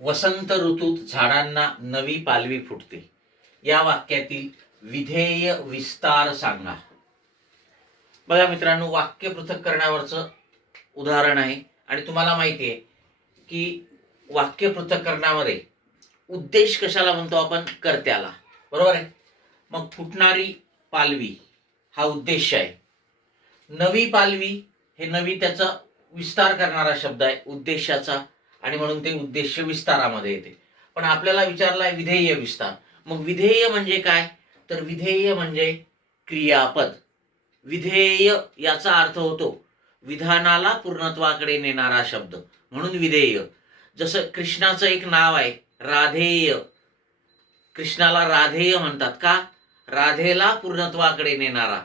वसंत ऋतूत झाडांना नवी पालवी फुटते. या वाक्यातील विधेय विस्तार सांगा. बघा मित्रांनो, वाक्य पृथक्करणावरचं उदाहरण आहे आणि तुम्हाला माहिती आहे की वाक्य पृथक्करणामध्ये उद्देश कशाला म्हणतो आपण? कर्त्याला, बरोबर आहे. मग फुटणारी पालवी हा उद्देश आहे. नवी पालवी हे नवी त्याचा विस्तार करणारा शब्द आहे उद्देशाचा, आणि म्हणून ते उद्देश विस्तारामध्ये येते. पण आपल्याला विचारलाय विधेय विस्तार. मग विधेय म्हणजे काय? तर विधेय म्हणजे क्रियापद. विधेय याचा अर्थ होतो विधानाला पूर्णत्वाकडे नेणारा शब्द, म्हणून विधेय. जसं कृष्णाचं एक नाव आहे राधेय. कृष्णाला राधेय म्हणतात का? राधेला पूर्णत्वाकडे नेणारा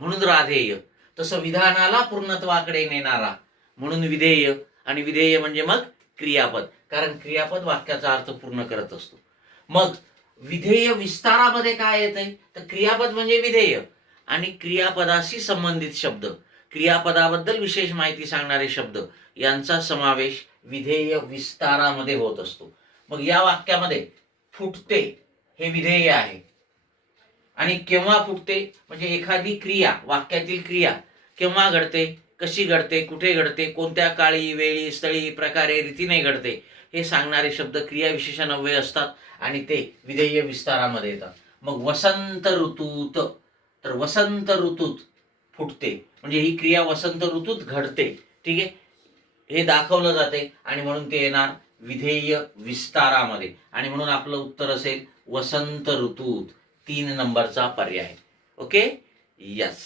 म्हणून राधेय. तसं विधानाला पूर्णत्वाकडे नेणारा म्हणून विधेय. आणि विधेय म्हणजे मग क्रियापद, कारण क्रियापद वाक्याचा अर्थ पूर्ण करत असतो. मग विधेय विस्तारामध्ये काय येतंय? तर क्रियापद म्हणजे विधेय आणि क्रियापदाशी संबंधित शब्द, क्रियापदाबद्दल विशेष माहिती सांगणारे शब्द यांचा समावेश विधेय विस्तारामध्ये होत असतो. मग या वाक्यामध्ये फुटते हे विधेय आहे. आणि केव्हा फुटते म्हणजे एखादी क्रिया, वाक्यातील क्रिया केव्हा घडते, कशी घडते, कुठे घडते, कोणत्या काळी, वेळी, स्थळी, प्रकारे, रीतीने घडते हे सांगणारे शब्द क्रियाविशेषण अव्यय असतात आणि ते विधेय विस्तारामध्ये येतात. मग वसंत ऋतूत, तर वसंत ऋतूत फुटते म्हणजे ही क्रिया वसंत ऋतूत घडते. ठीक आहे, हे दाखवलं जाते आणि म्हणून ते येणार विधेय विस्तारामध्ये. आणि म्हणून आपलं उत्तर असेल वसंत ऋतूत, 3 नंबरचा पर्याय. Okay, yes.